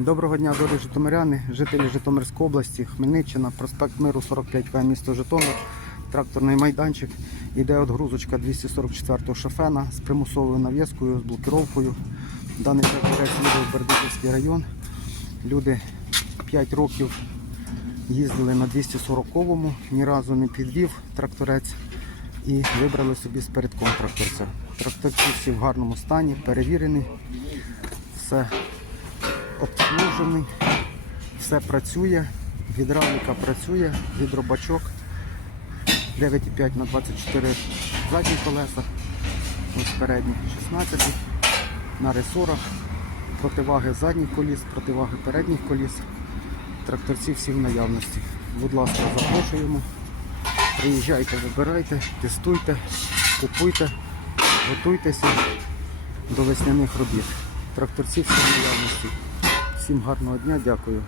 Доброго дня, дорогі житомиряни, жителі Житомирської області, Хмельниччина, проспект Миру 45В, місто Житомир, тракторний майданчик. Іде отгрузочка 244-го шофена з примусовою нав'язкою, з блокировкою. Даний тракторець їде в Бердичівський район. Люди 5 років їздили на 240-му, ні разу не підвів тракторець і вибрали собі з передком тракторця. Тракторці всі в гарному стані, перевірений, все обслужений, все працює, гідравліка працює, гідробачок 9,5 на 24 задні колеса, ось передні 16 на ресорах, противаги задніх коліс, противаги передніх коліс. Тракторці всі в наявності. Будь ласка, запрошуємо. Приїжджайте, вибирайте, тестуйте, купуйте, готуйтеся до весняних робіт. Тракторці всі в наявності. Всім гарного дня, дякую.